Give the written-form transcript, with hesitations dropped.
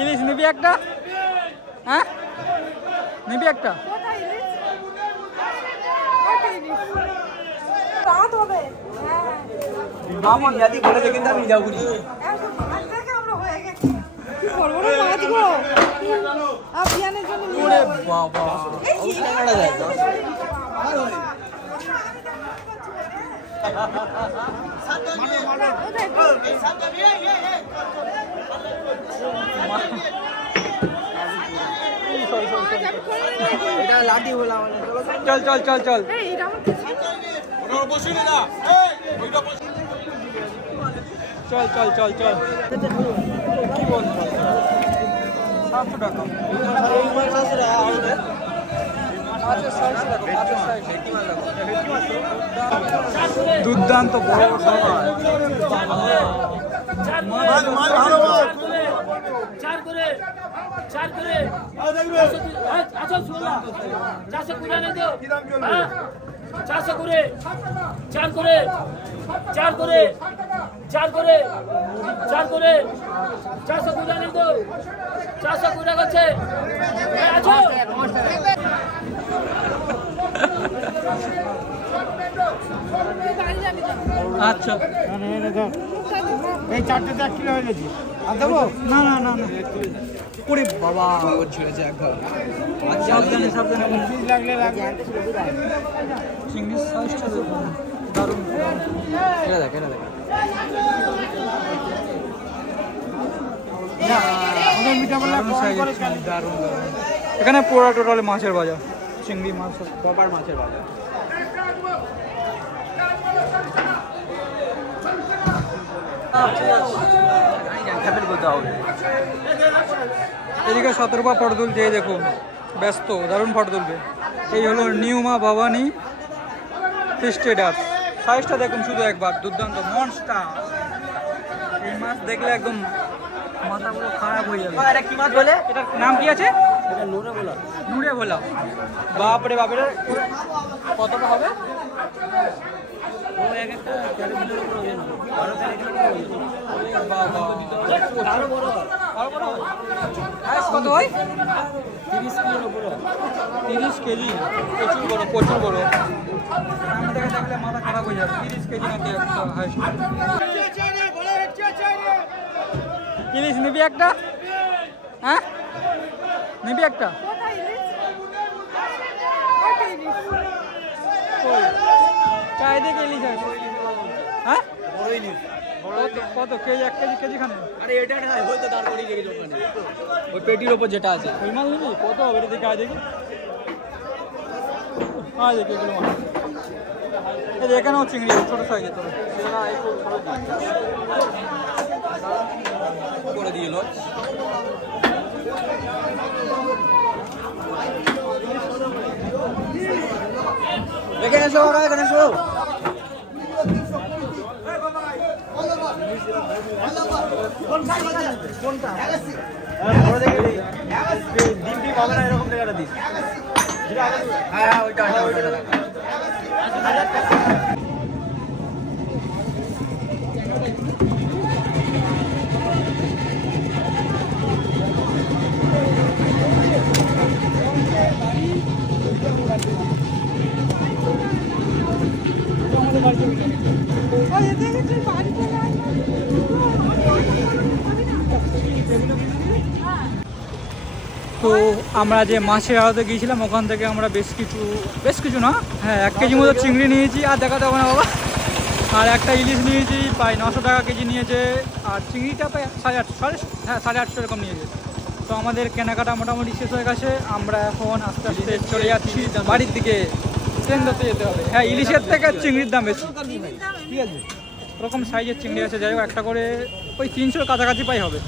ইলিশ নিবি একটা? হ্যাঁ নিবি একটা? আমার ইয়াদি বলেছে কিন্তু আমি যাবো না। বাবা এটা লাঠি হলো আমাদের। চল চল চল চল চল চল চল চল কি বলছো? 700 টাকা দুর্দান্ত বড় আচ্ছা এই চারটে 1 কিলো হয়ে গেছে। আর দেবো? না না না না ওরে বাবা ওর ছেড়েছে একবার। সাবধানে সাবধানে চিজ লাগলে লাগবে। চিংড়ি সাইজটা দেখো দারুণ। এটা দেখ এটা দেখ। এখানে পুরো টোটালি মাছের বাজার, চিংড়ি মাছ প্রপার মাছের বাজার। এদিকে 17 পা ফটো তুলছে, এই দেখুন ব্যস্ত, দারুণ ফটো তুলবে। এই হলো নিউ মা ভবানী ফিশ ট্রেডার্স। সাইজটা দেখুন শুধু একবার, দুর্দান্ত মনস্টার। এই মাছ দেখলে একদম মাথাগুলো খারাপ হয়ে যাবে। এটা কি মাছ বলে? এটার নাম কি আছে? এটা নুরে ভোলা। নুরে ভোলা। বাপরে বাপরে কতটা হবে? ও এক একটা 4 কিলোর উপরে ওজন হবে। 12-13 কিলো করে ওজন। বাবা আরো বড় হয়। আরো বড় হয়। কত হয়? 30 কিলোর উপরে। 30 কেজি, প্রচুর বড় প্রচুর বড়। আমাদের দেখলে মাথা খারাপ হয়ে যাবে। 30 কেজি নাকি একটা হাইস্ট। ইলিশ নিবি একটা? হ্যাঁ নিবি একটা? চারিদিকে ইলিশ আছে। হ্যাঁ বড় ইলিশ। কত কেজি? 1 কেজি কেজি খানে? আরে এটা না হয়তো তার করে লেগে যাবে ওখানে। ওই পেটির উপর যেটা আছে। ওই মাছ নিবি? কত হবে এটা দেখে? আজ দেখি আজ দেখি এগুলো মাছ। এই এখানেও চিংড়ি ছোটো সাইজের, তবে করে দিয়ে এলো। এখানে এসো বাবা, এখানে এসো। কোনটা? বড় দেখে দিই। ডিম ডিম হবে না এরকম জায়গাটা দিস। হ্যাঁ ওইটা ওইটা। তো আমরা যে মাছের আড়তে গিয়েছিলাম ওখান থেকে আমরা বেশ কিছু না, হ্যাঁ 1 কেজি মতো চিংড়ি নিয়েছি। আর দেখাতে হবে না বাবা। আর একটা ইলিশ নিয়েছি, প্রায় 900 টাকা কেজি নিয়েছে। আর চিংড়িটা প্রায় 850, হ্যাঁ 850 এরকম নিয়েছে। তো আমাদের কেনাকাটা মোটামুটি শেষ হয়ে গেছে। আমরা এখন আস্তে আস্তে চলে যাচ্ছি বাড়ির দিকে। ট্রেন ধরতে যেতে হবে। হ্যাঁ ইলিশের থেকে চিংড়ির দাম বেশি, ঠিক আছে। ওরকম সাইজের চিংড়ি আছে, যাই হোক একটা করে ওই 300 কাছাকাছি পাই হবে।